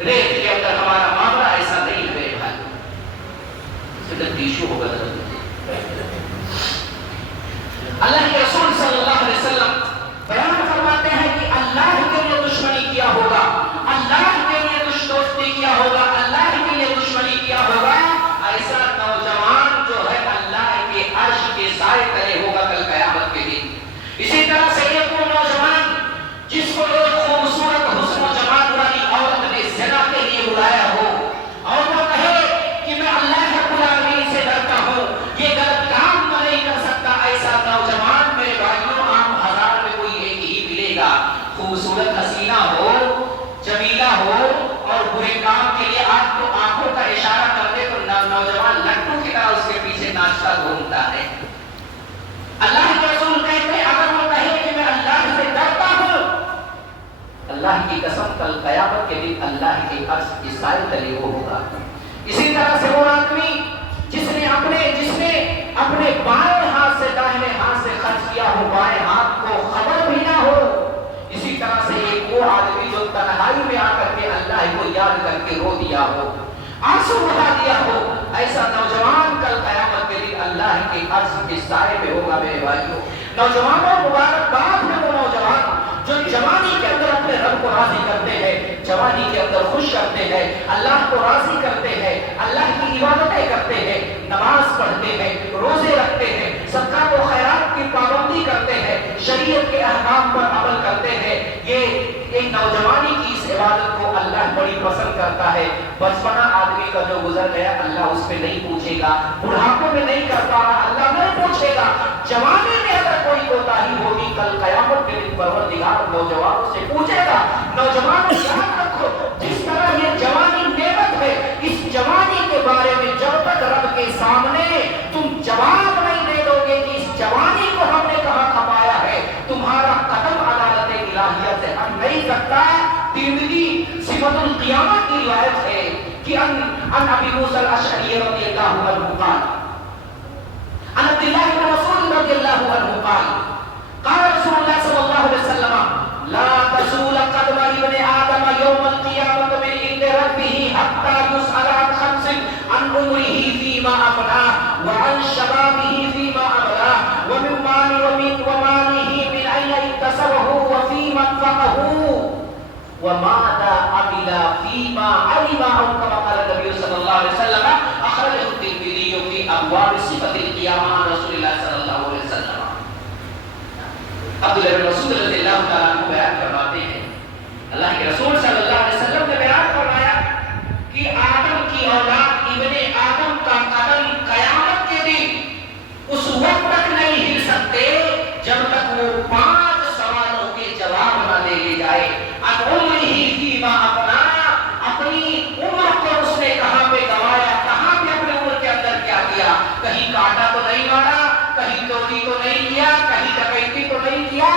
ریت کے اندر ہمارا معاملہ ایسا نہیں ہے بھائی. صرف ایشو ہوگا. اللہ کے رسول صلی اللہ علیہ وسلم بیان فرماتے ہیں کہ اللہ کے لیے دشمنی کیا ہوگا, اللہ کے لیے دوستی کیا ہوگا, اللہ کے لیے دشمنی کیا ہوگا, ایسا نوجوان جو ہے اللہ کے عرش کے سائے تلے ہوگا کل قیامت کے دن. اسی طرح سے ایک وہ نوجوان جس کو ایک خوبصورت حسن و جمال والی عورت نے زنا کے لیے بلایا ہو اور وہ کہے کہ میں اللہ رب العالمین سے ڈرتا ہوں, یہ غلط کام میں نہیں کر سکتا, ایسا نوجوان میرے بھائیوں عام ہزار میں کوئی ایک ہی ملے گا. خوبصورت حسینہ ہو, جمیلہ ہو اور برے کام کے لیے آپ کو آنکھوں کا اشارہ کرتے تو نوجوان لٹو کی طرح اس کے پیچھے ناچتا گھومتا ہے. اللہ کے رسول کہتے ہیں اگر وہ کہے کہ میں اللہ سے ڈرتا ہوں, اللہ کی قسم کل قیامت کے دن اللہ کے عرش کے سائے تلے وہ ہوگا. اسی طرح سے وہ آدمی جس نے اپنے بائیں ہاتھ سے داہنے ہاتھ سے خرچ کیا ہو, بائیں ہاتھ کو خبر بھی نہ ہو. اسی طرح سے ایک وہ آدمی جو تنہائی میں آ کر کے اللہ کو یاد کر کے رو دیا ہو, آنسو بہا دیا ہو, ایسا نوجوان کل قیامت کے دن اللہ کے عرش کے سائے میں ہوگا. میرے بھائیوں نوجوانوں مبارکباد ہے وہ نوجوان جو جوانی کے اندر اپنے رب کو راضی کرتے ہیں, جوانی کے اندر خوش کرتے ہیں, اللہ کو راضی کرتے ہیں, اللہ کی عبادتیں کرتے ہیں, نماز پڑھتے ہیں, روزے رکھتے ہیں, صدقات و خیرات کی پابندی کرتے ہیں, شریعت کے احکام پر عمل کرتے ہیں. یہ ایک نوجوانی کی اس عبادت کو اللہ بڑی پسند کرتا ہے. بچپنا آدمی کا جو گزر گیا اللہ اس پہ نہیں پوچھے گا, بڑھاپے میں نہیں کر پا رہا اللہ نہیں پوچھے گا. جوانی میں اگر کوئی کوتاہی ہوگی کل قیامت کے دن پروردگار نوجوانوں سے پوچھے گا. نوجوانوں یاد رکھو, جس طرح یہ جوانی نعمت ہے, اس جوانی کے بارے میں جب تک رب کے سامنے تم جواب نہیں دے دو گے کہ اس جوانی کو ہم نے کہاں کمایا ہے, تمہارا قدم عدالت الہیہ سے ہم نہیں سکتا. ترمذی صفت القیامہ کی روایت ہے کہ ان ابی موسی الاشعری رضی اللہ عنہ قال ان عبد الله بن مسعود رضی اللہ عنہ قال قال رسول اللہ صلی اللہ علیہ وسلم لا تزول قدم ابن آدم يوم القيامة من عند ربه حتى يسأل عن خمس عن عمره فيما أفناه وعن شبابه فيما أبلاه ومن ماله من أين اكتسبه وفيما انفقه وماذا عمل فيما علم أو كما قال النبي صلى الله عليه وسلم أخرجه الترمذي في أبواب صفة القيامة عن رسول الله صلى الله عليه وسلم. عبداللہ بن مسعود رضی اللہ تعالیٰ عنہ بیان فرماتے ہیں اللہ کے رسول صلی اللہ علیہ وسلم نے بیان فرمایا کہ آدم کی اولاد ابن آدم کا قدم قیامت کے دن اس وقت تک نہیں ہل سکتے جب تک وہ 5 سوالوں کے جواب نہ دے لے جائے. ان عمرہ فیما اپنا, اپنی عمر کو اس نے کہاں پہ گوایا, کہاں پہ اپنے عمر کے اندر کیا کیا, کہیں کاٹا تو نہیں مارا, کہیں چوری تو نہیں کیا, کہیں ڈکیتی تو نہیں کیا.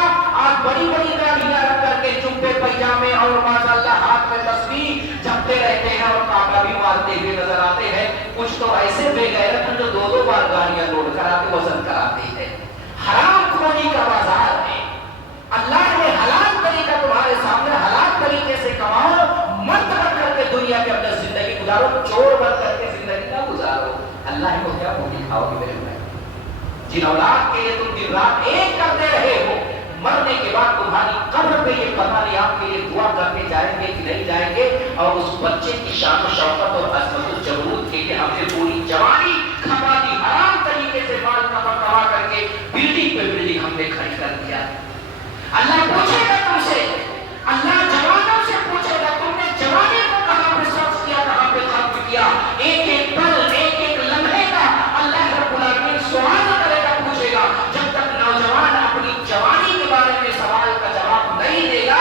آج بڑی بڑی گاڑیاں رکھ کر کے جبے پائجامے اور ماشاءاللہ ہاتھ میں تسبیح جپتے رہتے ہیں اور کاٹا بھی مارتے ہوئے نظر آتے ہیں. کچھ تو ایسے بے غیرت ہیں جو 2 بار گاڑیاں لوڈ کراتے وزن کراتے ہیں. حرام خوری کا بازار ہے. اللہ نے حلال طریقہ تمہارے سامنے حلال طریقے سے کماؤ, مرد بن کر کے دنیا کے اندر زندگی گزارو, چور بن کر کے زندگی نہ گزارو. اللہ کو کیا منہ دکھاؤ گے میرے بھائی؟ جن اولاد کے لیے تم دن رات ایک کرتے رہے ہو, مرنے کے بعد تمہاری قبر پہ یہ پتہ نہیں آپ کے لیے دعا کرنے جائیں گے کہ نہیں جائیں گے. اور اس بچے کی شان و شوکت اور عظمت و جبروت کے لیے ہم نے پوری جوانی کھپا دی, حرام طریقے سے مال کما کر کے بلڈنگ پہ بلڈنگ ہم نے کھڑی کر دیا. اللہ پوچھے گا تم سے, اللہ جوانوں سے پوچھے گا تم نے جوانی کو کہاں پہ صرف کیا, کہاں پہ خرچ کیا. ایک ایک پل, ایک ایک لمحے کا اللہ رب العالمین سوال کرے گا, پوچھے گا. جب تک نوجوان اپنی جوانی کے بارے میں سوال کا جواب نہیں دے گا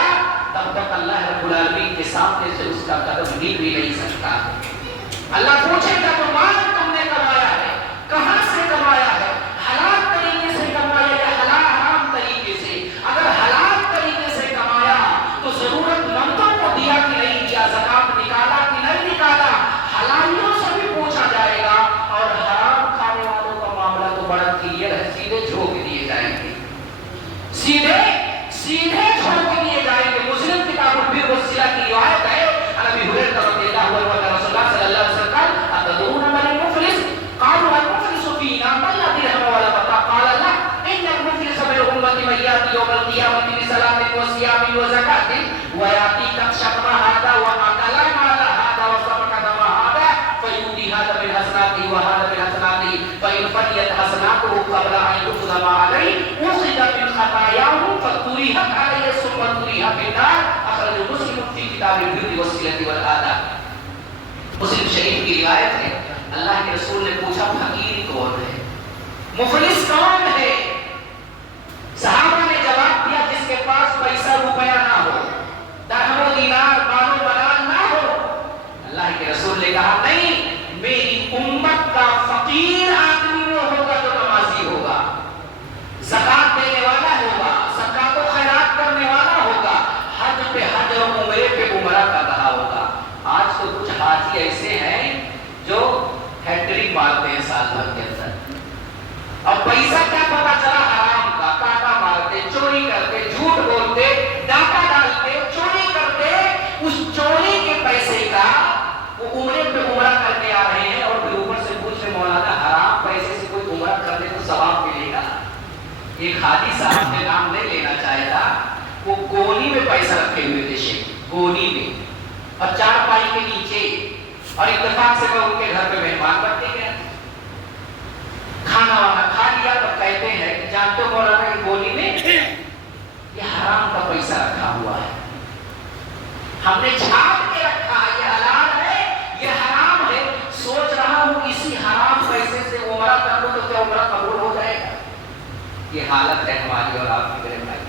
تب تک اللہ رب العالمین کے سامنے سے اس کا قدم ہل بھی نہیں سکتا. اللہ پوچھے گا تو مال تم نے کمایا ہے, کہاں سے کمایا ہے, حلال طریقے سے کمایا یا حرام طریقے سے. اگر حلال طریقے سے کمایا تو ضرورت مندوں کو دیا کہ نہیں دیا, زکات نکالا کہ نہیں نکالا, حلالیوں سے بھی پوچھا جائے گا. اور حرام کھانے والوں کا معاملہ تو بڑا کلیئر ہے, سیدھے جھونک دیے جائیں گے, سیدھے جھونک دیے جائیں گے. مسلم کتاب البر والصلہ کی روایت ہے, نبی حضرت زكاة ويأتيك شطر هذا وأكل مال هذا وسفك دم هذا فيؤتي هذا بالحسنات وهذا بالحسنات فإن فنيت حسناته قبل أن يقضى ما عليه أخذ من خطاياه فطرحت عليه ثم طرح في النار أخرجه مسلم في كتاب البر والصلة والآداب. مسلم شریف کی روایت ہے اللہ کے رسول نے پوچھا فقیر کون ہے، مفلس کون ہے؟ صحابہ نے جواب دیا جس کے پاس پیسہ روپیہ نہ ہو، درہم و دینار مال و بنان نہ ہو۔ اللہ کے رسول نے کہا نہیں، میری امت کا فقیر آدمی وہ ہوگا جو نمازی ہوگا، زکات دینے والا ہوگا، صدقات و خیرات کرنے والا ہوگا، حج پہ حج اور عمرے پہ عمرہ کر رہا ہوگا۔ آج تو کچھ حاجی ایسے ہیں جو ہیٹرک مارتے ہیں سال بھر کے اندر، اور پیسہ کیا پتا چلا حرام کا، کاٹا مارتے، چوری کرتے، جھوٹ بولتے، ڈاکہ ڈالتے، چوری کرتے، اس چوری کے پیسے کا وہ عمرے پہ عمرہ کر کے آ رہے ہیں، اور پھر اوپر سے پوچھ رہے مولانا حرام پیسے سے کوئی عمرہ کر دے تو ثواب ملے گا؟ ایک حاجی صاحب نے نام نہیں لینا چاہتا، وہ گونی میں پیسہ رکھے ہوئے تھے، شیخ گونی میں، اور چار پائی کے نیچے، اور اتفاق سے میں ان کے گھر پہ مہمان بن کے گیا، کھانا وانا کھا لیا تو کہتے ہیں کہ جانتے ہو مولانا یہ گونی میں یہ حرام کا پیسہ رکھا ہوا ہے، ہم نے چھاپ کے رکھا ہے، یہ حلال ہے یہ حرام ہے، سوچ رہا ہوں اسی حرام پیسے سے عمرہ کر لوں تو کیا عمرہ قبول ہو جائے گا؟ یہ حالت ہے ہماری اور آپ کی، میرے بھائی۔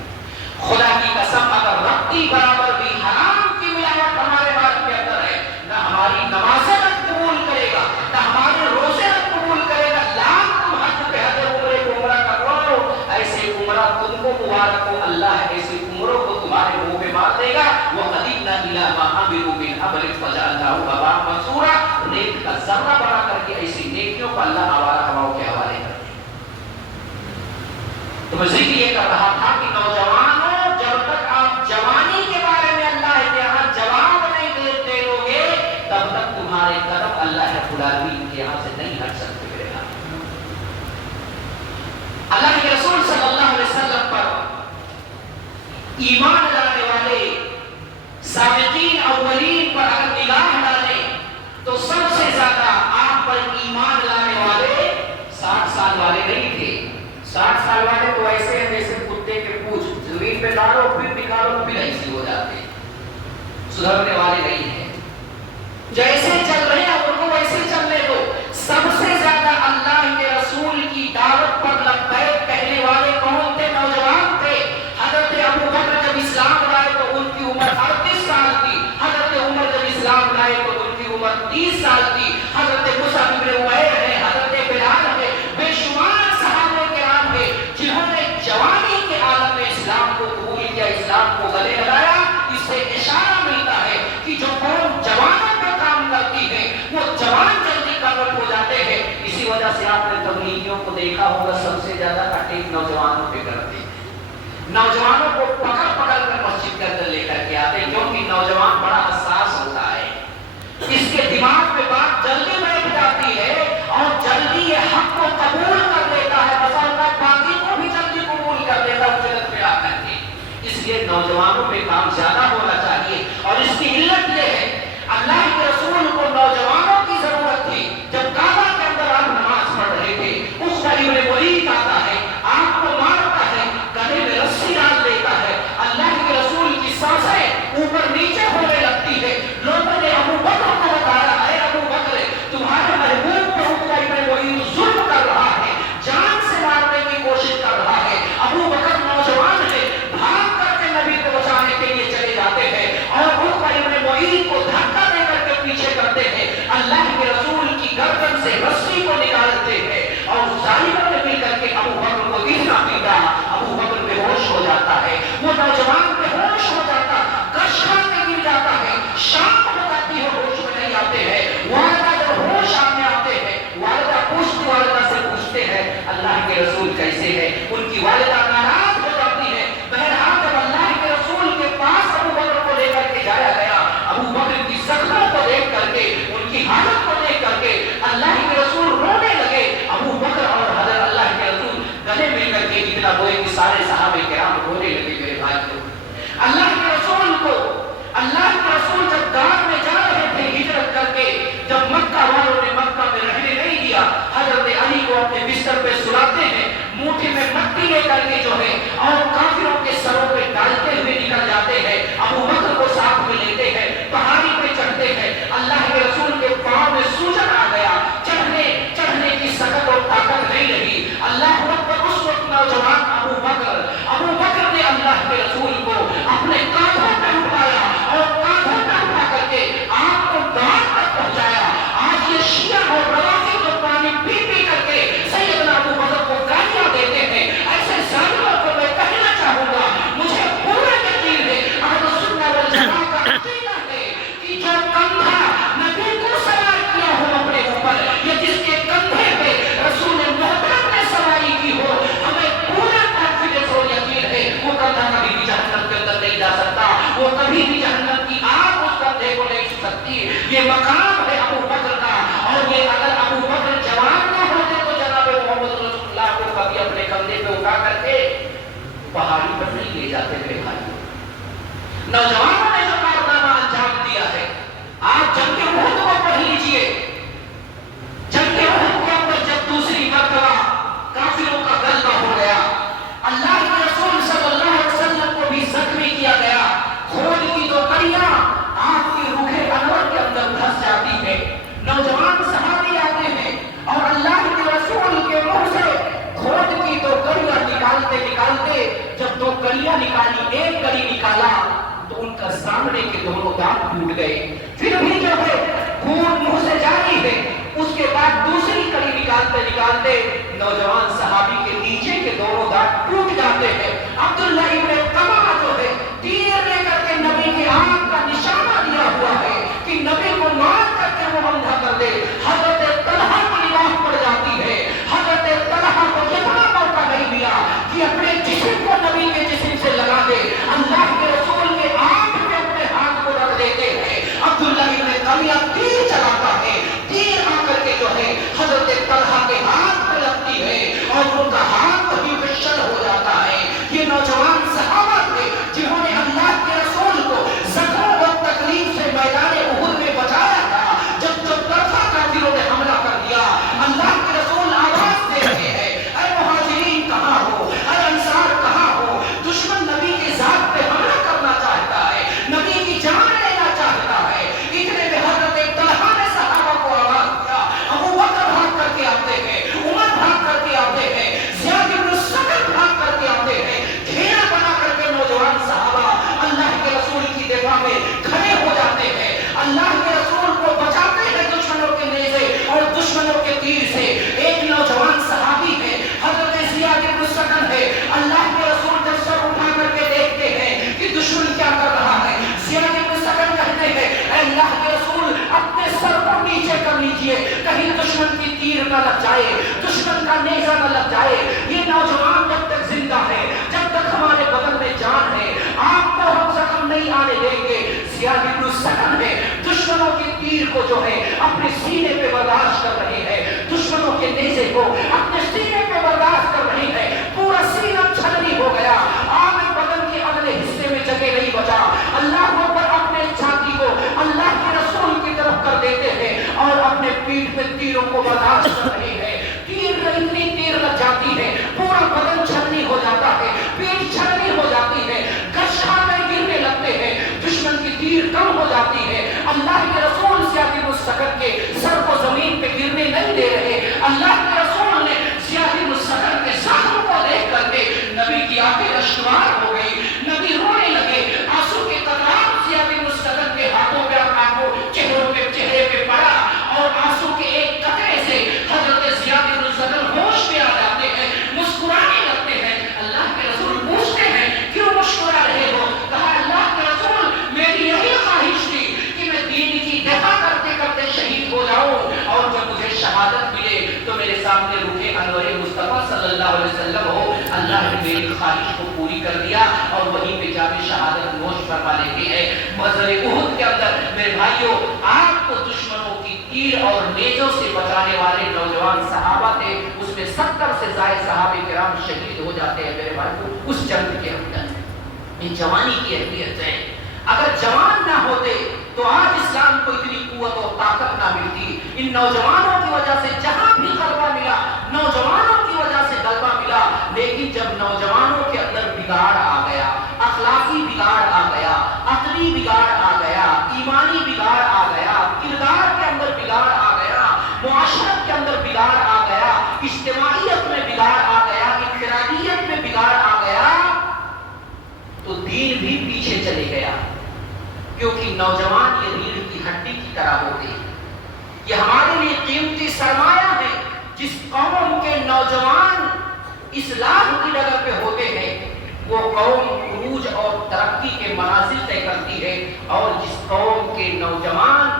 خدا کی قسم اگر رتی برابر بھی حرام کی ملاوٹ ہمارے مال کے اندر ہے، نہ ہماری نمازیں رب قبول کرے گا، نہ ہمارے روزے رب قبول کرے گا۔ لاکھ تم حج پہ حج عمرے کو عمرہ کرو، ایسے عمرہ تم کو مبارک ہو، اللہ ایسے عمروں کو تمہارے منہ میں مار دے گا۔ وَقَدِمْنَا إِلَىٰ مَا عَمِلُوا مِنْ عَمَلٍ فَجَعَلْنَاهُ هَبَاءً مَنثُورًا۔ نیک کا ذرہ بنا کر کے ایسی نیکیوں کو اللہ آوارہ ہواؤں کے حوالے کر دے۔ تو میں ذکر یہ کر رہا تھا کہ نوجوانوں، جب تک آپ جوانی کے بارے میں اللہ کے یہاں جواب نہیں دیتے ہوگے تب تک تمہارے قدم اللہ رب العالمین کے یہاں سے نہیں ہٹ سکتے۔ میرے بھائی، اللہ کے رسول صلی اللہ علیہ وسلم پر ایمان لانے والے سابقین اولین پر اگر نگاہ ڈالیں تو سب سے زیادہ آپ پر ایمان لانے والے 60 سال والے نہیں تھے۔ 60 سال والے تو ایسے ہیں جیسے کتے کے پوچھ، زمین پہ ڈالو پھر نکالو پھر ایسے ہو جاتے، سدھرنے والے نہیں ہیں، جیسے چل رہے ہیں ان کو ویسے چلنے دو۔ سب سے زیادہ اللہ کے رسول کی دعوت پر لبیک کہنے والے کون تھے؟ نوجوان تھے۔ حضرت ابو بکر جب اسلام لائے تو ان کی عمر 38 سال تھی، حضرت عمر جب اسلام لائے تو ان کی عمر 30 سال تھی، حضرت مصعب بن عمیر ہیں، حضرت بلال ہیں، بے شمار صحابہ کرام ہیں جنہوں نے جوانی کے عالم میں اسلام کو قبول کیا، اسلام کو گلے لگایا۔ اس سے اشارہ ملتا ہے کہ جو قوم جوانوں پہ کام کرتی ہے وہ جوان جلدی کنورٹ ہو جاتے ہیں۔ اسی وجہ سے آپ نے تبلیغیوں کو دیکھا ہوگا سب سے زیادہ اٹیک نوجوانوں پہ کرتے ہیں، نوجوانوں کو پکڑ پکڑ کر مسجد کے اندر لے کر کے آتے ہیں، کیونکہ نوجوان بڑا حساس ہوتا ہے، اس کے دماغ میں بات جلدی بیٹھ جاتی ہے اور جلدی یہ حق کو قبول کر لیتا ہے، بسا باقی کو بھی جلدی قبول کر لیتا ہے اجلت پہ آ کر کے۔ اس لیے نوجوانوں پہ کام زیادہ ہونا چاہیے، اور اس کی علت یہ ہے اللہ کے رسول کو نوجوانوں کی ضرورت تھی۔ جب کعبہ کے اندر آپ نماز پڑھ رہے تھے، اس کا ابن ولید آتا ہے، آپ کو مارتا ہے، گلے میں رسی ڈال دیتا ہے، اللہ کے رسول کی سانسیں اوپر نیچے ہونے لگتی ہے۔ لوگوں نے ابو بکر کو بتایا، اے ابو بکر تمہارے محبوب پر ان کا ابن ولید ظلم کر رہا ہے، جان سے مارنے کی کوشش کر رہا ہے۔ ابو بکر نوجوان ہے، بھاگ کر کے نبی کو بچانے کے لیے چلے جاتے ہیں، اور ان کا ابن ولید ابو بکر کو ساتھ میں لیتے ہیں، پہاڑی پہ چڑھتے ہیں، اللہ کے رسول کے پاؤں میں سوجن آ گیا، چڑھنے کی سکت اور طاقت نہیں رہی۔ اللہ اکبر، اس وقت نوجوان ابو بکر نے اللہ کے رسول کو اپنے کاندھوں پہ اٹھایا اور کاندھوں پہ اٹھا کر کے آپ کو گھاٹ تک پہنچایا۔ آج یہ شیعہ اور روافض جو پانی پی پی کر کے سیدنا ابو بکر کو گالیاں دیتے ہیں، ایسے ظالموں کو میں کہنا چاہوں گا، مجھے پورا یقین ہے اہل سنت والجماعت کا عقیدہ ہے کہ جو کندھا نبی کو سوار کیا ہو اپنے اوپر، یا جس کے کندھے پہ رسول محترم نے سواری کی ہو، ہمیں پورا کانفیڈنس اور یقین ہے وہ کندھا کبھی بھی جہنم کے اندر نہیں جا سکتا، وہ کبھی بھی جہنم کی آگ اس کندھے کو نہیں چھو سکتی۔ یہ مقام ہے ابو بکر کا، اور یہ اگر ابو بکر جوان نہ ہوتے تو جناب محمد رسول اللہ کو کبھی اپنے کندھے پہ اٹھا کر کے پہاڑی پر نہیں لے جاتے تھے۔ بھائی، نوجوانوں نے جو کارنامہ انجام دیا ہے، آپ جنگ احد کو پڑھ لیجئے۔ جنگ احد کے اندر جب دوسری مرتبہ کافروں کا غلبہ ہو گیا، اللہ کے رسول صلی اللہ علیہ وسلم کو بھی زخمی کیا گیا، خون کی دو کڑیاں آپ کی رخ انور کے اندر دھس جاتی ہے۔ نوجوان صحابی آتے ہیں اور اللہ کے رسول کے منہ سے خون کی دو کڑیاں نکالتے جب دو کڑیاں نکالی، ایک کڑی نکالا تو ان کا سامنے کے دونوں دانت ٹوٹ گئے، پھر بھی جو ہے خون منہ سے جاری ہے۔ اس کے بعد دوسری کڑی نکالتے نوجوان صحابی کے نیچے کے دونوں دانت ٹوٹ جاتے ہیں۔ عبداللہ ابن طلحہ جو ہے تیر لے کر کے نبی کی آنکھ کا نشانہ دیا ہوا ہے کہ نبی کو مار کر کے وہ اندھا کر دے۔ حضرت طلحہ کی نگاہ پڑ جاتی ہے، حضرت طلحہ کو اتنا موقع نہیں ملا کہ اپنے جسم کو نبی کے جسم سے لگا دے، اللہ کے رسول کے آنکھ پہ اپنے ہاتھ کو رکھ دیتے ہیں۔ عبداللہ ابن طلحہ تیر چلاتا ہے، تیر آ کر کے جو ہے حضرت طلحہ کے ہاتھ پہ لگتی ہے اور ان کا ہاتھ وہیں پہ شل ہو جاتا ہے۔ یہ نوجوان صحابہ تھے جنہوں نے اللہ کے رسول کو زخموں اور تکلیف سے میدان احد میں بچایا تھا۔ جب طرفہ کافروں نے حملہ کر دیا، اللہ کے رسول آواز دے رہے ہیں، اے مہاجرین کہاں ہو، اے انصار کہاں ہو؟ دشمن نبی کی ذات پہ حملہ کرنا چاہتا ہے، نبی کی جان لینا چاہتا ہے۔ اتنے میں حضرت طلحہ نے صحابہ کو آواز دیا، ابو بکر بھاگ کر کے آتے ہیں، عمر بھاگ کر کے آتے ہیں، زیاد بن سکر بھاگ کر کے آتے ہیں۔ گھیرا بنا کر کے نوجوان صحابہ اللہ کے رسول کی دفاع میں کھڑے ہو جاتے ہیں، اللہ کے رسول کو بچاتے ہیں دشمنوں کے نیزے اور دشمنوں کے تیر سے۔ ایک نوجوان صحابی ہے، حضرت زیاد بن سکر ہے، اللہ کے رسول جب سر اٹھا کر کے دیکھتے ہیں کہ دشمن کیا کر رہا ہے، زیاد بن سکر کہتے ہیں، اے اللہ کے رسول اپنے سر کو نیچے کر لیجئے، کہیں دشمن کی تیر نہ لگ جائے، دشمن کا نیزہ نہ لگ جائے۔ یہ نوجوان جب تک زندہ ہے، جب تک ہمارے بدن میں جان ہے، آپ کو ہم زخم نہیں آنے دیں گے۔ زیاد بن سکر ہے، دشمنوں کے تیر کو جو ہے اپنے سینے پہ برداشت کر رہے ہیں، دشمنوں کے نیزے کو اپنے سینے پہ برداشت کر رہے ہیں۔ پورا سینہ چھلنی ہو گیا، آگ بدن کے اگلے حصے میں جگہ نہیں بچا۔ اللہ پر اپنے چھاتی کو اللہ کے رسول کی طرف کر دیتے ہیں اور اپنے پیٹھ پہ تیروں کو برداشت کر رہے ہیں۔ اتنی تیر لگ جاتی ہے، پورا بدن چھلنی ہو جاتا ہے، پیٹ چھلنی ہو جاتی ہے، گشخا میں گرنے لگتے ہیں، دشمن کی تیر کم ہو جاتی ہے۔ اللہ کے رسول زیاد بن سکر کے سر کو زمین پہ گرنے نہیں دے رہے۔ اللہ کے رسول نے زیاد بن سکر کے زخم کو دیکھ کر کے نبی کی آنکھیں اشکبار ہو گئی، نبی رونے لگے، آنسو کے قطرات زیاد بن سکر کے ہاتھوں پہ چہرے پہ پڑا اور آنسو کے ایک قطرے سے حضرت زیاد بن سکر ہوش میں آ جاتے ہیں، مسکرانے لگتے ہیں۔ اللہ کے رسول پوچھتے ہیں کیوں مسکرا رہے ہو؟ کہا اللہ کے رسول میری یہی خواہش تھی کہ میں دین کی دفاع کرتے کرتے شہید ہو جاؤں اور جب مجھے شہادت ملے تو میرے سامنے روح انور مصطفیٰ صلی اللہ علیہ وسلم ہو۔ اللہ نے میری خواہش کو پوری کر دیا اور وہیں پہ جا کے شہادت نوش فرما لیتے ہیں۔ مزر احد کے اندر میرے بھائیوں، آپ کو دشمنوں کی تیر اور نیزوں سے بچانے والے نوجوان صحابہ تھے، اس میں 70 سے زائد صحابہ کرام شہید ہو جاتے ہیں میرے بھائیوں اس جنگ کے اندر۔ یہ جوانی کی اہمیت ہے، اگر جوان نہ ہوتے تو آج اسلام کو اتنی قوت اور طاقت نہ ملتی۔ ان نوجوانوں کی وجہ سے جہاں بھی غلبہ ملا، نوجوانوں کی وجہ سے غلبہ ملا، لیکن جب نوجوانوں کے اندر بگاڑ آ گیا، اخلاقی بگاڑ آ گیا، عقلی گیا، کیونکہ نوجوان یہ ریڑھ کی ہڈی کی طرح ہوتے ہیں، یہ ہمارے لیے قیمتی سرمایہ ہے۔ جس قوم کے نوجوان اصلاح کی ڈگر پہ ہوتے ہیں وہ قوم عروج اور ترقی کے منازل طے کرتی ہے، اور جس قوم کے نوجوان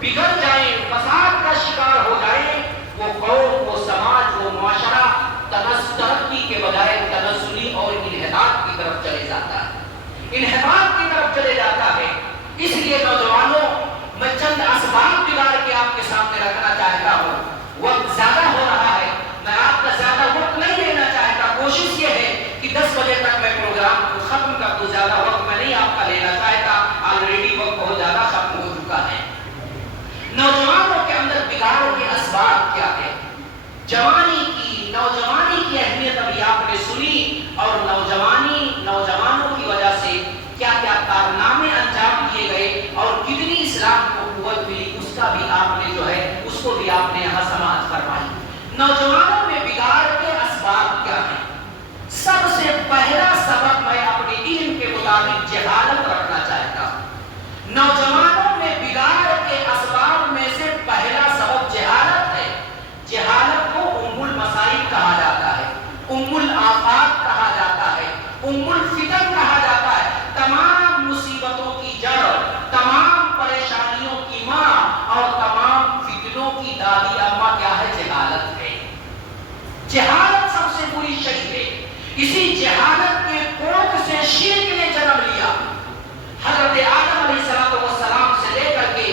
بگڑ جائیں، فساد کا شکار ہو جائیں، وہ قوم، وہ سماج، وہ معاشرہ ترقی کے بجائے تنزلی اور انحطاط کی طرف چلے جاتا ہے، انحطاط کی طرف چلے جاتا ہے۔ اس لیے نوجوانوں، میں چند اسباب بگاڑ کے آپ کے سامنے رکھنا چاہتا ہوں۔ وقت زیادہ ہو رہا ہے، میں آپ کا زیادہ وقت نہیں لینا چاہتا، کوشش یہ ہے کہ 10 بجے تک میں پروگرام کو ختم کر دوں، زیادہ وقت میں نہیں آپ کا لینا چاہتا، آلریڈی وقت بہت زیادہ ختم ہو چکا ہے۔ نوجوانوں کے اندر بگاڑ کے اسباب کیا ہے؟ جوانی کی، نوجوانی کی اہمیت ابھی آپ نے سنی، اور نوجوانوں کی وجہ سے کیا کیا کارنامے انجام دیے گئے اور کتنی اسلام کو قوت ملی، اس کا بھی آپ نے جو ہے اس کو بھی آپ نے یہاں سماعت فرمائی۔ نوجوانوں میں بگاڑ کے اسباب کیا ہیں؟ سب سے پہلا سبب میں اپنے علم کے مطابق جہالت رکھنا چاہتا ہوں۔ نوجوانوں میں بگاڑ کے اسباب میں سے پہلا سبب جہالت ہے۔ جہالت کو ام المصائب کہا جاتا ہے، ام الآفات کہا جاتا ہے، ام الفتن کہا جاتا ہے۔ تمام مصیبتوں کی جڑ، تمام پریشانیوں کی ماں اور تمام فتنوں کی دادی اماں کیا ہے؟ جہالت ہے۔ جہالت سب سے بری شے ہے۔ اسی جہالت کے کوکھ سے شرک نے جنم لیا۔ حضرت آدم علیہ السلام سے لے کر کے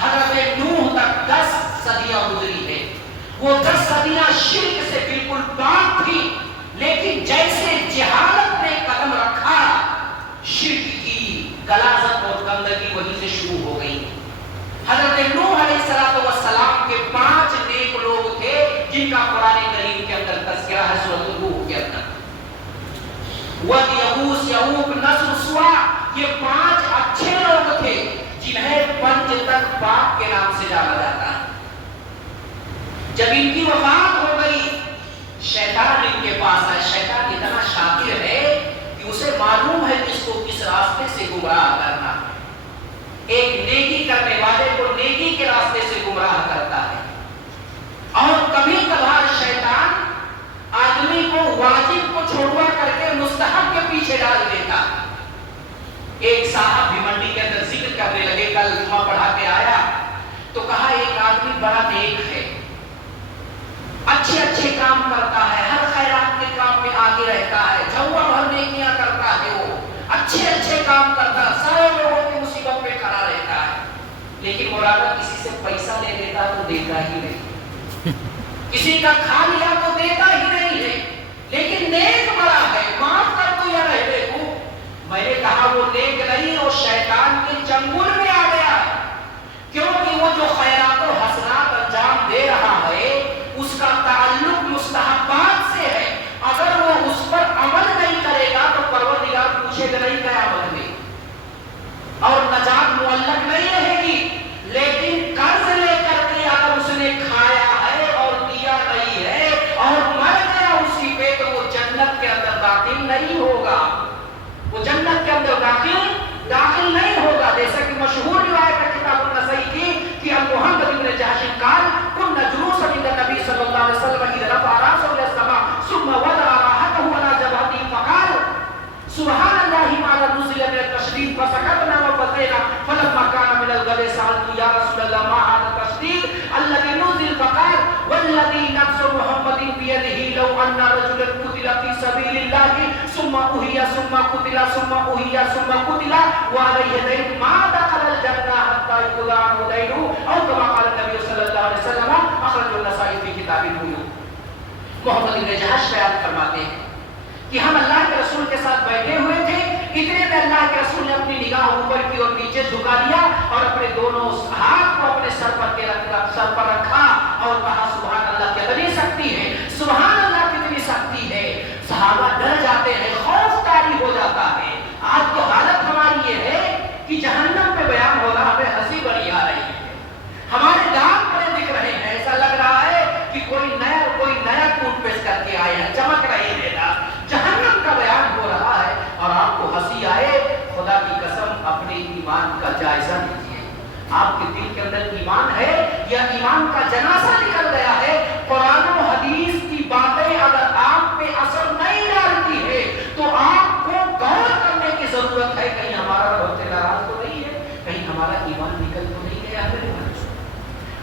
حضرت نوح تک 10 صدیاں گزری ہیں۔ وہ 10 صدیاں شرک سے بالکل پاک تھی، لیکن جیسے جہالت نے قدم رکھا، شرک کی غلاظت اور گندگی وہیں سے شروع ہو گئی۔ حضرت نوح علیہ السلام کے 5 نیک لوگ تھے جن کا قرآن کریم کے اندر تذکرہ ہے سورۃ نوح کے اندر۔ ود، یغوث، یعوق، نصر، سواع، یہ 5 اچھے لوگ تھے جنہیں پنج تک پاک کے نام سے جانا جاتا ہے۔ جب ان کی وفات ہو گئی، شیطان ان کے پاس ہے۔ شیطان اتنا شاطر ہے کہ اسے معلوم ہے کہ اس کو کس راستے سے گمراہ کرنا ہے۔ ایک نیکی کرنے والے کو نیکی کے راستے سے گمراہ کرتا ہے، اور کبھی کبھار شیطان آدمی کو واجب کو چھوڑوا کر کے مستحب کے پیچھے ڈال دیتا ہے۔ ایک صاحب بھی منڈی کے اندر ذکر کرنے لگے، کل جمعہ پڑھا کے آیا تو کہا ایک آدمی بڑا نیک ہے، اچھے کام کرتا ہے، ہر خیرات کے کام میں آگے رہتا ہے، جھوا بھر نیکیاں کرتا ہے، وہ اچھے کام کرتا ہے، سارے لوگوں کی مصیبت میں کھڑا رہتا ہے، لیکن مولانا کسی سے پیسہ لے لیتا تو دیتا ہی نہیں، کسی کا کھا لیا تو دیتا ہی نہیں ہے، لیکن نیک بڑا ہے، معاف کر دو یا رہ دے کو۔ میں نے کہا وہ نیک نہیں، وہ شیطان کے چنگل میں آ گیا ہے، کیونکہ وہ جو خیرات و حسنات انجام دے رہا ہے اس کا تعلق مستحبات سے ہے۔ اگر وہ اس پر عمل نہیں کرے گا تو پروردگار پوچھے گا نہیں کیا عمل میں، اور نجات معلق نہیں رہے گی۔ لیکن قرض لے کر کے اگر اس نے کھایا ہے اور دیا نہیں ہے اور مر گیا اسی پہ، تو وہ جنت کے اندر داخل نہیں ہوگا، وہ جنت کے اندر داخل نہیں ہوگا۔ جیسا کہ مشہور روایت ہے کتاب النسائی کی کہ محمد بن جحش قال كنا جلوسا عند النبي صلى الله عليه وسلم اذا رفع راسه الى السماء ثم وضع راحته على جبهته فقال سبحان الله ما نزل من التشديد فسكتنا وبكينا فلما كان من الغد سألت يا رسول الله ما هذا التشديد الذي نزل فقال والذي نفس محمد بيده لو أن رجلا قتل في سبيل الله ثم أحيي ثم قتل ثم أحيي ثم قتل وعليه دين ما دخل الجنة حتى يقضى عنه دينه أو كما قال النبي صلى الله عليه وسلم أخرجه النسائي في كتاب البيوع۔ محمد بن جحش بیان فرماتے ہیں کہ ہم اللہ کے رسول کے ساتھ بیٹھے ہوئے تھے، اتنے میں اللہ کے رسول نے اپنی نگاہ اوپر کی اور نیچے جھکا دیا اور اپنے دونوں ہاتھ کو اپنے سر پر رکھا اور کہا سبحان اللہ کتنی سختی ہے، سبحان اللہ کتنی سختی ہے۔ صحابہ ڈر جاتے ہیں، خوف طاری ہو جاتا ہے۔ آج تو حالت ہماری یہ ہے کہ جہنم پہ بیان ہو رہا، ہمیں ہنسی بڑی آ رہی ہے، ہمارے دانت بڑے دکھ رہے ہیں، ایسا لگ رہا ہے کہ کوئی نیا ٹوٹ پیسٹ کر کے آئے ہیں، چمک رہے ہیں۔ جہنم کا بیان ہو رہا ہے اور آپ کو ہنسی آئے، خدا کی قسم ایمان کا جائزہ لیجیے. آپ کے دل کے اندر ایمان ہے یا ایمان کا جنازہ نکل گیا ہے؟ قرآن و حدیث کی باتیں اگر آپ پہ اثر نہیں ڈالتی ہے تو آپ کو غور کرنے کی ضرورت ہے. کہیں ہمارا رب سے ناراض تو نہیں ہے؟ کہیں ہمارا ایمان نکل تو نہیں گیا ہے؟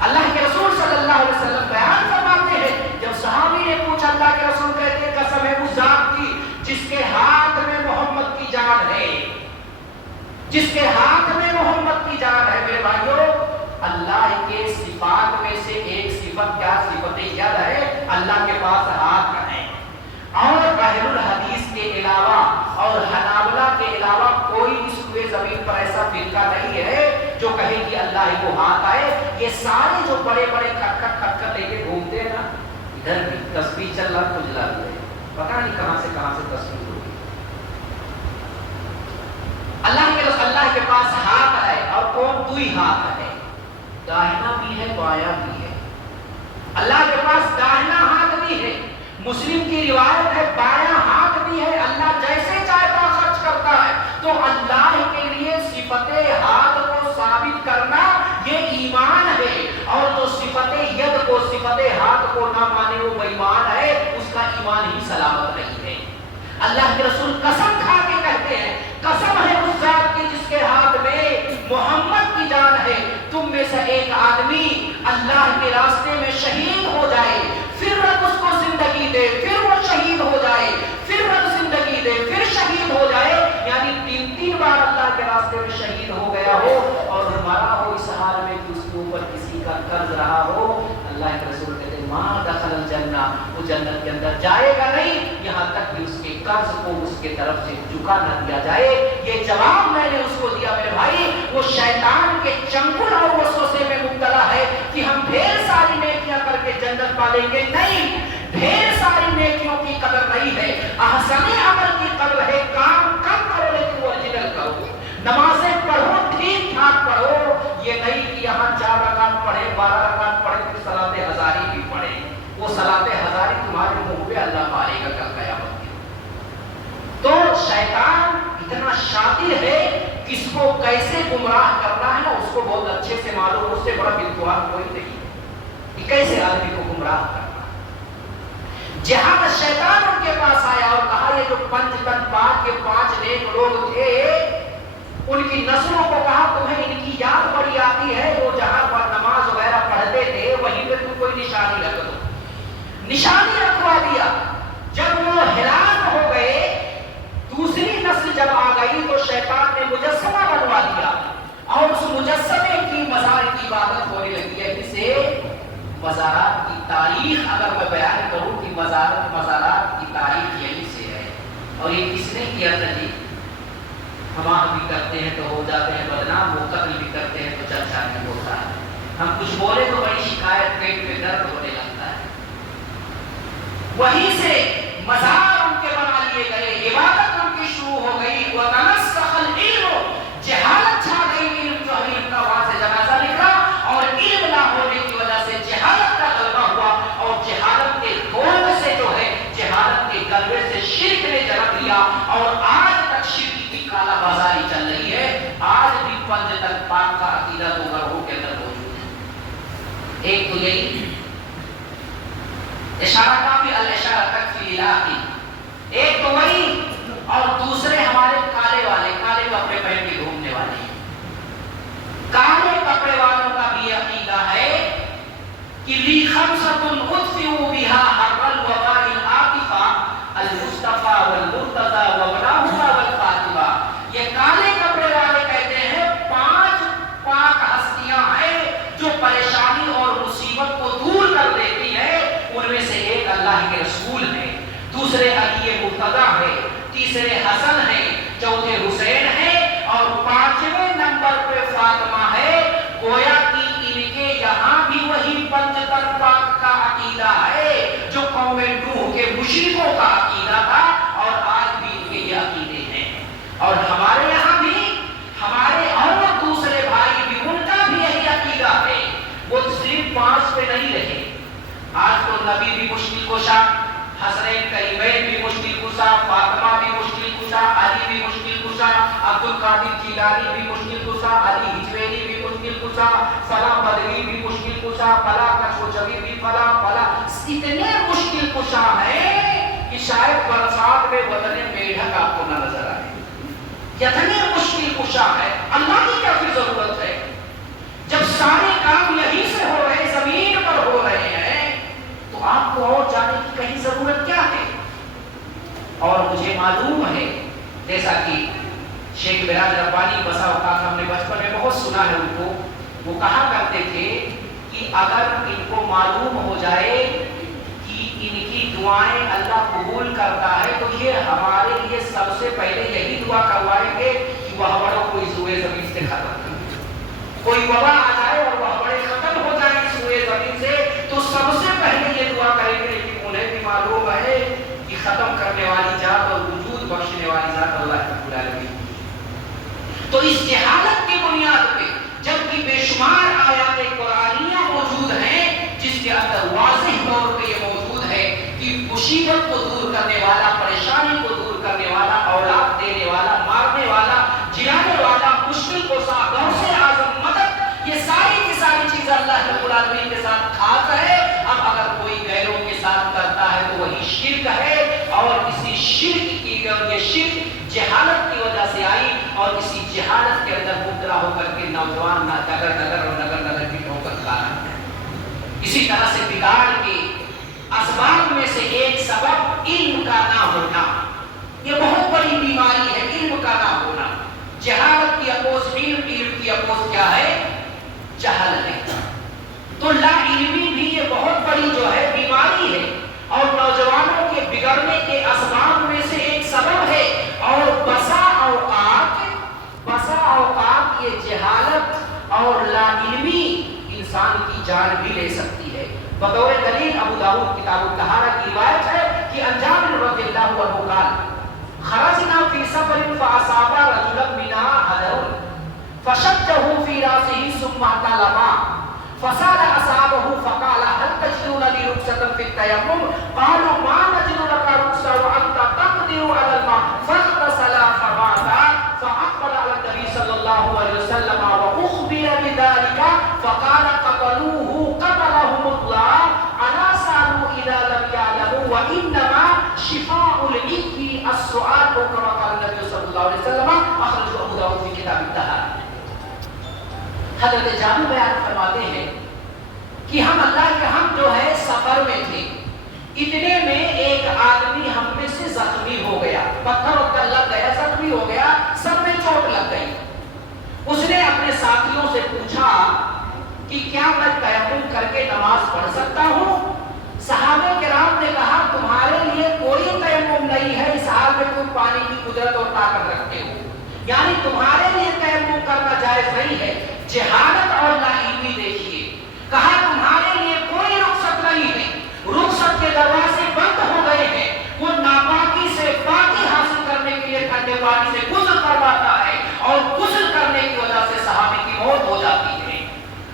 اللہ کے رسول صلی اللہ علیہ وسلم بیان فرماتے ہیں، جب صحابی نے پوچھا، اللہ کے رسول کہتے ہیں قسم ہے اس ذات کی جس کے ہاتھ میں محمد کی جان ہے، جس کے ہاتھ میں محمد کی جان ہے. میرے بھائیوں، اللہ کے صفات میں سے ایک صفت کیا صفت ید ہے؟ اللہ کے پاس ہاتھ ہے. اور اہل الحدیث کے علاوہ اور حنابلہ کے علاوہ کوئی اس پورے زمین پر ایسا فرقہ نہیں ہے جو کہے کہ اللہ کو ہاتھ آئے. یہ سارے جو بڑے بڑے کھٹ لے کے گھومتے ہیں نا، ادھر بھی تسبیح چل رہا کچھ لا رہے، پتہ نہیں کہاں سے تسبیح ہوگی. اللہ کے پاس ہاتھ ہے، اور کون؟ دو ہی ہاتھ ہے، داہنا بھی ہے بایاں بھی ہے. اللہ کے پاس داہنا ہاتھ بھی ہے. مسلم کی روایت ہے بایاں ہاتھ بھی ہے. اللہ جیسے چاہتا خرچ کرتا ہے. تو اللہ کے لیے صفت ہاتھ کو ثابت کرنا یہ ایمان ہے، اور جو صفت ید کو صفت ہاتھ کو نہ مانے وہ بے ایمان ہے، اس کا ایمان ہی سلامت نہیں ہے. اللہ کے رسول قسم کھا کے کہتے ہیں، قسم ہے اس ذات کی جس کے ہاتھ میں محمد کی جان ہے، تم میں سے ایک آدمی اللہ کے راستے میں شہید ہو جائے، پھر رب اس کو زندگی دے، پھر وہ شہید ہو جائے، پھر رب زندگی دے، پھر شہید ہو جائے، یعنی 3 بار اللہ کے راستے میں شہید ہو گیا ہو اور مرا ہو اس حال میں کہ اس کے اوپر کسی کا قرض رہا ہو. اللہ کے رسول کہتے ہیں ما دخل الجنہ، وہ جنت کے اندر جائے گا نہیں یہاں تک کہ اس کے قرض کو اس کے طرف سے چکا نہ دیا جائے. یہ جواب میں نے اس کو دیا میرے بھائی. وہ شیطان کے چنگل اور وسوسے میں مبتلا ہے کہ ہم ڈھیر ساری نیکیاں کر کے جنت پالیں گے. نہیں، ڈھیر ساری نیکیوں کی قدر نہیں ہے، احسن عمل کی قدر ہے. کام کم کرو لیکن اوریجنل کرو، نمازیں پڑھو ٹھیک ٹھاک پڑھو. یہ نہیں کہ یہاں 4 رکعت پڑھے 12 رکعت پڑھے پھر صلاۃ ہزاری بھی پڑھے. وہ صلاۃ ہزاری تمہارے منہ پہ اللہ مارے گا کل قیامت کے. تو شیطان اتنا شاطر ہے، کس کو کیسے گمراہ کرنا ہے نا اس کو بہت اچھے سے معلوم. اس سے بڑا بدعوان کوئی نہیں کہ کیسے آدمی کو گمراہ کرنا. جہاں شیطان ان کے پاس آیا اور کہا یہ جو 5 تن پاک کے 5 نیک لوگ تھے ان کی نسلوں کو کہا تمہیں ان کی یاد بڑی آتی ہے، وہ جہاں پر نماز وغیرہ پڑھتے تھے وہیں پہ تم کوئی نشانی رکھ دو. نشانی رکھوا دیا. جب وہ ہلاک ہو گئے، دوسری نسل جب آ گئی تو شیطان نے مجسمہ بنوا دیا اور اس مجسمے کی مزار کی عبادت ہونے لگی ہے. اسے مزارات کی تاریخ اگر میں بیان کروں کہ مزارات کی تاریخ یہی سے ہے. اور یہ کس نے کیا تھا جی؟ ہم بھی کرتے ہیں تو ہو جاتے ہیں بدنام، وہ قتل بھی کرتے ہیں تو چرچا نہیں ہوتا ہے. ہم کچھ بولے تو بڑی شکایت، پیٹ میں درد ہونے لگتا ہے. وہیں سے مزار ان کے بنا لیے گئے، عبادت ان کی شروع ہو گئی. وَتَنَسَّخَ الْعِلْمُ، جہالت چھا گئی. علم جو علم کا وہاں سے جنازہ نکلا اور علم نہ ہونے کی وجہ سے جہالت کا غلبہ ہوا اور جہالت کے دور سے جو ہے جہالت کے غلبے سے شرک نے جنم لیا. اور آج تک شرک کی کالا بازاری چل رہی ہے. آج بھی 5 تن پاک کا عقیدہ 2 گروہوں کے اندر موجود ہے. ایک تو یہی اشارہ کافی الاشارہ تکفی الہی، ایک تو وہی، اور دوسرے ہمارے کالے والے، کالے کپڑے پہن کے گھومنے والے. کالے کپڑے والوں کا بھی عقیدہ ہے کہ لی خمسۃ اطفئوا بها حر الوباء العاطفہ المصطفى والمرتضى وابناؤها والفاطمہ. یہ کالے کپڑے والے کہتے ہیں 5 پاک ہستیاں ہیں جو پریشانی اور مصیبت کو دور کر دیتی ہے. ان میں سے ایک اللہ کے رسول ہے، دوسرے علی مرتضیٰ ہے، تیسرے حسن ہے، چوتھے حسین ہے، اور 5ویں نمبر پہ فاطمہ ہے. گویا کہ ان کے یہاں بھی وہی 5 تن پاک کا عقیدہ ہے جو قوم نوح کے مشرکوں کا عقیدہ تھا، اور آج بھی ان کے یہ عقیدے ہیں. اور ہمارے یہاں بھی ہمارے اور دوسرے بھائی بھی ان کا بھی یہی عقیدہ ہے. وہ صرف 5 پہ نہیں رہے. آج تو نبی بھی مشکل کشا، حسنین کریمین بھی مشکل کشا، فاطمہ بھی مشکل کشا، علی بھی مشکل کشا، کشا، عبد القادر جیلانی بھی مشکل کشا، علی ہجویری بھی مشکل کشا، فلاں بدری بھی مشکل کشا، فلاں کچوچوی بھی فلاں اتنے مشکل کشا ہیں کہ شاید برسات میں وطن میڈک آپ کو نہ نظر آئے. اتنے مشکل کشا ہے. اللہ کی کیا پھر ضرورت ہے جب سارے کام یہیں سے ہو رہے، زمین پر ہو رہے ہیں، تو آپ کو اور جانے کی کہیں ضرورت کیا ہے؟ اور مجھے معلوم ہے، جیسا کہ شیخ براج ربانی بسا اوقات ہم نے بچپن میں بہت سنا ہے ان کو، وہ کہا کرتے تھے کہ اگر ان کو معلوم ہو جائے کہ ان کی دعائیں اللہ قبول کرتا ہے تو یہ ہمارے لیے سب سے پہلے یہی دعا کروائیں گے کہ وہ ہماروں کو اس روئے زمین سے ختم کر. کوئی وبا آ جائے اور وہ بڑے ختم ہو جائے اس ہوئے زمین سے تو سب سے پہلے یہ دعا کریں گے. لیکن انہیں بھی معلوم ہے کہ ختم کرنے والی ذات اور وجود بخشنے والی ذات اللہ رب العالمین. تو اس جہالت کی بنیاد پہ جبکہ بے شمار آیات قرآنیہ موجود ہیں جس کے اندر واضح طور پہ یہ موجود ہے کہ مصیبت کو دور کرنے والا، پریشانی کو دور کرنے والا، اولاد دینے والا، مارنے والا، جلانے والا، مشکل کو غوث اعظم، مدد، یہ ساری کی ساری چیزیں اللہ رب العالمین کے ساتھ خاص ہے. اب اگر کوئی غیروں کے ساتھ کرتا ہے تو وہی شرک ہے، اور اسی شرک کی یہ شرک جہالت کی وجہ سے آئی، اور اسی جہالت کے اندر مبتلا ہو کر کے نوجوان نہ نگر نگر اور نگر نگر کی ٹھوکر کھا رہا ہے. اسی طرح سے بگاڑ کے اسباب میں سے ایک سبب علم کا نہ ہونا. یہ بہت بڑی بیماری ہے، علم کا نہ ہونا. جہالت کی اپوز علم، علم کی اپوز کیا ہے؟ جہل ہے. تو لا علمی بھی یہ بہت بڑی جو ہے بیماری ہے، اور نوجوانوں کے بگڑنے کے اسباب میں سے ایک سبب ہے. اور بسا اوقات یہ جہالت اور لا علمی انسان کی جان بھی لے سکتی ہے. بطور دلیل ابو داؤد کتاب الطہارہ کی روایت ہے کہ عن جابر رضی اللہ عنہ قال خرجنا فی سفر فاصاب رجلا منا حجر فشجه في راسه ثم احتلما فسال اصحابه فقال هل تجدون لي رخصة في التيمم؟ قالوا ما نجد لك رخصة وانت تقدر على الماء فاغتسل فمات. فأقبل على النبي صلى الله عليه وسلم وأخبر بذلك فقال قتلهم الله ألا سألوا إذا لم يعلموا وإنما شفاء العي السؤال كما قال النبي صلى الله عليه وسلم أخرجه أبو داود في كتاب الطهارة. حضرت جابر بیان فرماتے ہیں کہ ہم جو ہے سفر میں تھے، اتنے میں ایک آدمی ہم میں سے زخمی ہو گیا، پتھر لگ گیا، زخمی ہو گیا، سر میں چوٹ لگ گئی. اس نے اپنے ساتھیوں سے پوچھا کہ کیا میں تیمم کر کے نماز پڑھ سکتا ہوں؟ صحابہ کرام نے کہا تمہارے لیے کوئی تیمم نہیں ہے اس حال میں تم پانی کی قدرت اور طاقت رکھتے ہو، یعنی تمہارے لیے تیمم کرنا جائز نہیں ہے. جہالت اور لا علمی دیکھیے. کہا تمہارے لیے کوئی رخصت نہیں ہے، رخصت کے دروازے بند ہو گئے ہیں. وہ ناپاکی سے پاکی حاصل کرنے کے لیے ٹھنڈے پانی سے غسل کرواتا ہے، اور غسل کرنے کی وجہ سے صحابہ کی موت ہو جاتی ہے.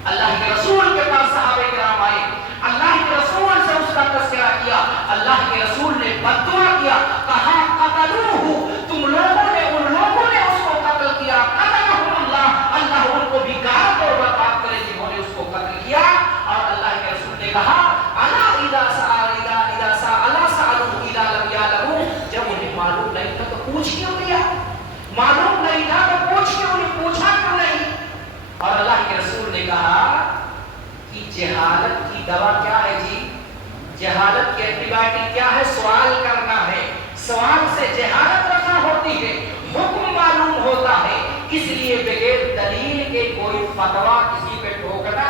اللہ کے رسول کے پاس صحابہ کرام آئے، اللہ کے رسول سے اس کا تذکرہ کیا. اللہ کے رسول نے بد دعا کیا، کہا قتلوہ، تم لوگوں نے ان لوگوں نے اس کو قتل کیا. قتلہم اللہ، اللہ ان کو بھی گار اور برباد کرے جنہوں نے اس کو قتل کیا. اور اللہ کے رسول نے کہا الا اذا سألوا اذا لم يعلموا، جب انہیں معلوم نہیں تھا تو پوچھ کیوں دیا؟ معلوم نہیں تھا تو پوچھ کیوں نہیں، پوچھا کیوں نہیں؟ اور اللہ کے رسول نے کہا کہ جہالت کی دوا کیا ہے جی؟ جہالت کی اینٹی بائیوٹک کیا ہے؟ سوال کرنا ہے. سوال سے جہالت رفع ہوتی ہے، حکم معلوم ہوتا ہے. اس لیے بغیر دلیل کے کوئی فتویٰ کسی پہ ٹھوکنا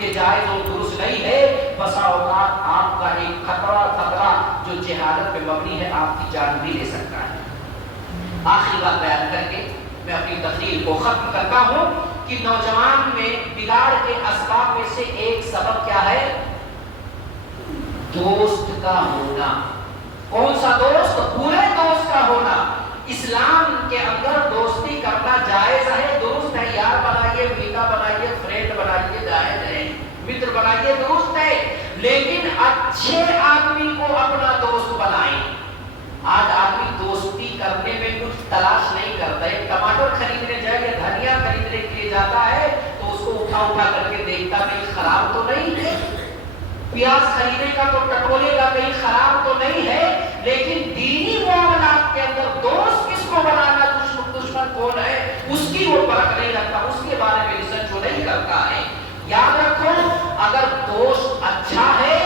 یہ جائز اور درست نہیں ہے. بسا اوقات آپ کا ایک فتویٰ جو جہالت پہ مبنی ہے آپ کی جان بھی لے سکتا ہے. آخری بات بیان کر کے میں اپنی تقریر کو ختم کرتا ہوں کہ نوجوان میں بگاڑ کے اسباب میں سے ایک سبب کیا ہے؟ دوست کا ہونا. کون سا دوست؟ برے دوست کا ہونا. اسلام کے اندر دوستی کرنا جائز ہے، درست ہے. یار بنائیے، میتا بنائیے، فرینڈ بنائیے، جائز ہے. متر بنائیے، درست ہے. لیکن اچھے آدمی کو اپنا دوست بنائیں. آج آدمی دوستی کرنے میں کچھ تلاش نہیں کرتا ہے. ٹماٹر خریدنے جائے یا دھنیا خریدنے کے لیے جاتا ہے تو اس کو اٹھا کر کے دیکھتا کہیں خراب تو نہیں ہے. پیاز خریدنے کا تو ٹٹولے کا کہیں خراب تو نہیں ہے. لیکن دینی معاملات کے اندر دوست کس کو بنانا, دشمن کون ہے, اس کی وہ پرکھ نہیں رکھتا, اس کے بارے میں ریسرچ وہ نہیں کرتا ہے. یاد رکھو, اگر دوست اچھا ہے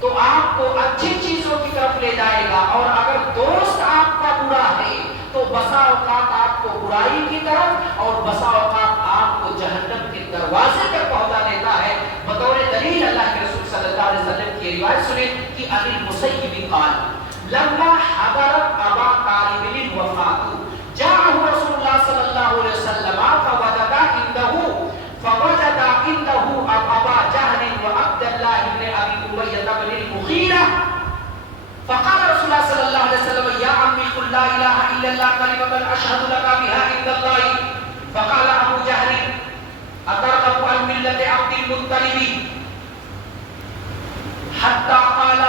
تو آپ کو اچھی چیزوں کی طرف لے جائے گا, اور اگر دوست آپ کا برا ہے تو بسا اوقات آپ کو برائی کی طرف اور بسا اوقات آپ کو جہنم کے دروازے تک پہنچا دیتا ہے. بطور دلیل اللہ کے رسول صلی اللہ علیہ وسلم کی روایت سنیں کہ عن المسیب قال لما حضرت ابا طالب الوفاة جاءه رسول الله صلى الله عليه وسلم فوجد عنده ابا جهل وعبد الله بن ابي اميه بن المغيرة فقال رسول الله صلى الله عليه وسلم يا عمي قل لا اله الا الله كلمة اشهد لك بها عند الله. فقال ابو جهل اترغب عن ملة عبد المطلب حتى قال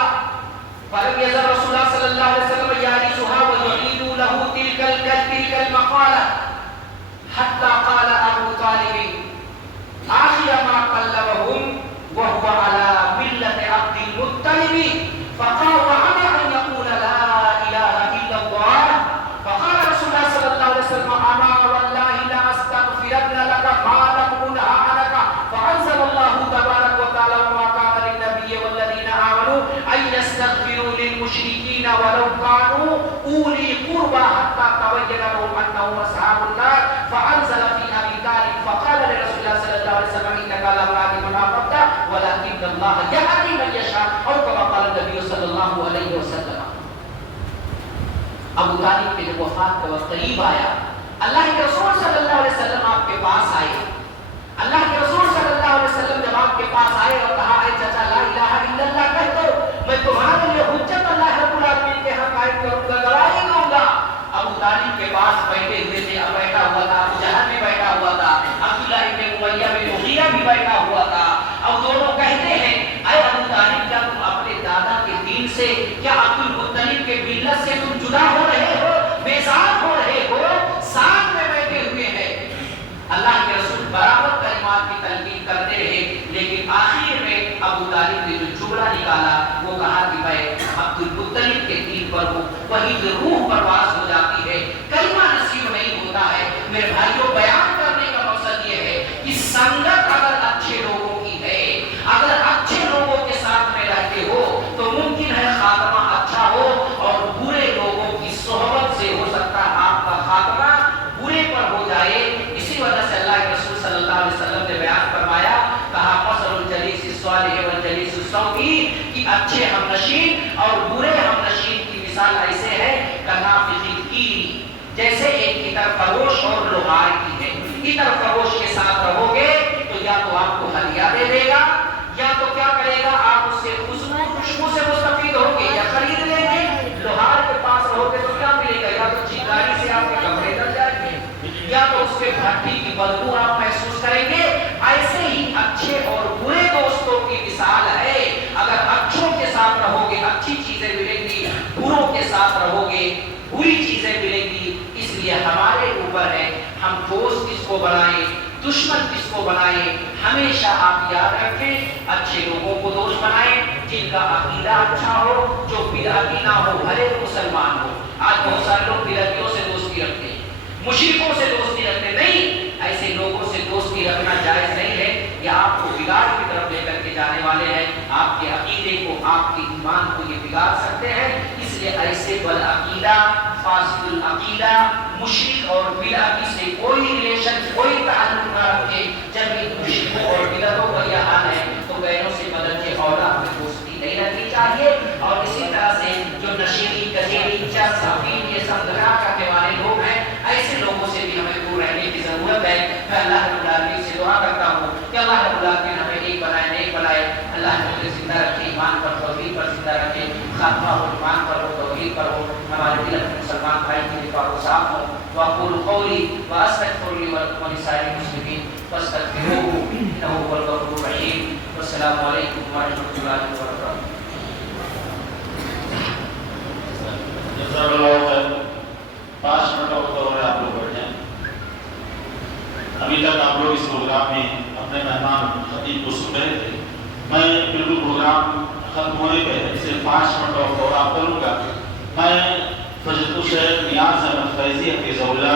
فلم يزل رسول الله صلى الله عليه وسلم يعرسها ويعيد له تلك المقالة حتى قال ابو طالب آخر ما قلبهم وهو على ملة عبد المطلب فقال وعلى أن يقول لا إله إلا الله. فقال رسول الله صلى الله عليه وسلم أما والله لا أستغفرن لك ما لم أنه عنك. فأنزل الله تبارك وتعالى وما كان للنبي والذين آمنوا أن يستغفروا للمشركين ولو كانوا أولي قربى حتى تبين لهم أنهم أصحاب النار. فأنزل في أبي طالب فقال لرسول الله صلى الله عليه وسلم إنك لا تهدي من أحببت ولكن الله يهدي من يشاء أو كما قال النبي صلى الله عليه وسلم. ابو طالب کے جب وفات کا وقت قریب آیا, اللہ کے رسول صلی اللہ علیہ وسلم آپ کے پاس آئے. اللہ کے رسول صلی اللہ علیہ وسلم جب آپ کے پاس آئے اور کہا اے چچا لا الہ الا اللہ کہہ دو, میں تمہارے لیے حجت اللہ رب العالمین کے حق قائم کروں گا, گواہی دوں گا. ابو طالب کے پاس بیٹھے ہوئے تھے, اب بیٹھا ہوا تھا ابو جہل بھی بیٹھا ہوا تھا, عبداللہ ابن امیہ بن مغیرہ بھی بیٹھا ہوا تھا. اب دونوں کہتے ہیں اے ابو طالب کیا تم اپنے دادا کے دین سے, کیا عبد المطلب کے ملت سے تم جدا ہو رہے ہو, بیزار ہو رہے ہو, ساتھ میں بیٹھے ہوئے ہیں. اللہ کے رسول برابر کلمات کی تلقین کرتے رہے, لیکن آخر میں ابو طالب نے جو جملہ نکالا وہ کہا کہ میں عبد المطلب کے دین پر ہوں. وہی جو روح پرواز ہو جاتی ہے, کلمہ نصیب نہیں ہوتا ہے. میرے بھائیوں, بیان کرنے کا مقصد یہ ہے کہ سنگت اگر اچھے لوگوں کی ہے, اگر اچھے لوگوں کے ساتھ میں رہتے ہو تو ممکن ہے خاتمہ اچھا ہو, اور برے لوگوں کی صحبت سے ہو سکتا ہے آپ کا خاتمہ برے پر ہو جائے. اسی وجہ سے اللہ کے رسول صلی اللہ علیہ وسلم نے بیان فرمایا, کہا مثل الجلیس الصالح والجلیس السوء, کہ اچھے ہمنشین اور برے ہمنشین کی مثال ایسے ہے کنافذ الکیر, جیسے ایک عطر فروش اور لوہار کی ہے. عطر فروش کے ساتھ رہو گے تو یا تو آپ کو ہدیہ دے دے گا, یا تو کیا کرے گا آپ اس سے خوشبو سے مستفید ہوگے یا خرید لیں گے. لوہار کے پاس رہو گے تو کیا ملے گا, یا تو چنگاری سے آپ کے کپڑے جل جائیں گے, یا تو اس کے بھٹی کی بدبو آپ محسوس کریں گے. ایسے ہی اچھے اور برے دوستوں کی مثال ہے. اگر اچھوں کے ساتھ رہو گے اچھی چیزیں ملیں گی, بروں کے ساتھ رہو گے بری چیزیں ملیں گی. اس لیے ہمارے اوپر ہے ہم دوست کس کو بنائیں, دشمن کس کو بنائیں. ہمیشہ آپ یاد رکھیں اچھے لوگوں کو دوست بنائیں جن کا عقیدہ اچھا ہو, جو بدعتی نہ ہو, بھلے مسلمان ہو. آج بہت سارے لوگ بدعتیوں سے دوستی رکھتے ہیں, مشرکوں سے دوستی رکھتے نہیں. ایسے لوگوں سے دوستی رکھنا جائز نہیں ہے, یہ آپ کو بگاڑ کی طرف لے کر کے جانے والے ہیں. آپ کے عقیدے کو, آپ کے ایمان کو یہ بگاڑ سکتے ہیں. اس لیے ایسے بدعقیدہ, فاسد العقیدہ, مشرک اور بدعتی سے کوئی ریلیشن, کوئی تعلق نہ رکھے. جب ان مشرکوں اور بدعتوں کا یہ حال ہے تو غیروں سے بدلتے اولا ہمیں دوستی نہیں رکھنی چاہیے. اور اسی طرح سے جو نشیلی, گزیری, چرس, افیم, یہ سب گناہ کرنے والے لوگ ہیں, ایسے لوگوں سے بھی ہمیں دور رہنے کی ضرورت ہے. میں اللہ رب العالمین سے دعا کرتا ہوں کہ اللہ رب العالمین ہمیں ایک بنائے, نیک بنائے. اللہ ہمیں زندہ رکھے, ایمان پر, توحید پر زندہ رکھے. خاتمہ ہو ایمان پر ہو, توحید پر ہو. ہمارے دل اپنے مسلمان بھائی کے لیے پاک و صاف ہو. واقول قولی واستغفر لی ولکم ولسائر المسلمین فاستغفروه انه هو الغفور الرحیم. والسلام علیکم ورحمۃ اللہ وبرکاتہ. جزاک اللہ خیر. ابھی تک آپ لوگ اس پروگرام میں اپنے مہمان خطیب کو سن رہے تھے. میں بالکل پروگرام ختم ہونے پہ صرف 5 منٹ اور کروں گا. میں فضیلت الشیخ نیاز احمد فیضی حفظہ اللہ